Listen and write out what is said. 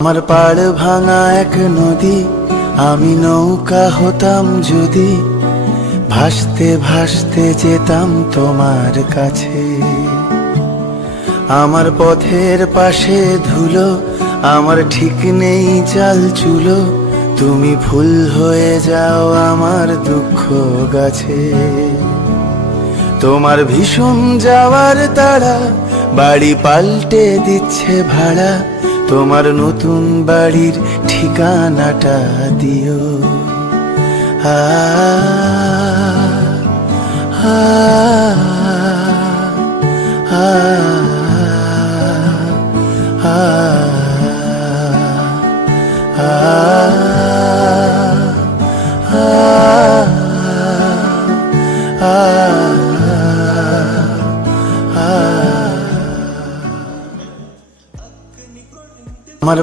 আমার পাড় ভাঙা এক নদী, আমি নৌকা হতাম যদি, ভাসতে ভাসতে যেতাম তোমার কাছে। আমার পথের পাশে ধুলো, আমার ঠিক নেই চাল চুলো, তুমি ফুল হয়ে যাও আমার দুঃখ গাছে। তোমার ভীষণ যাওয়ার তাড়া বাড়ি পাল্টে দিচ্ছে ভাড়া, তোমার নতুন বাড়ির ঠিকানাটা দিও। আ আ আ আমার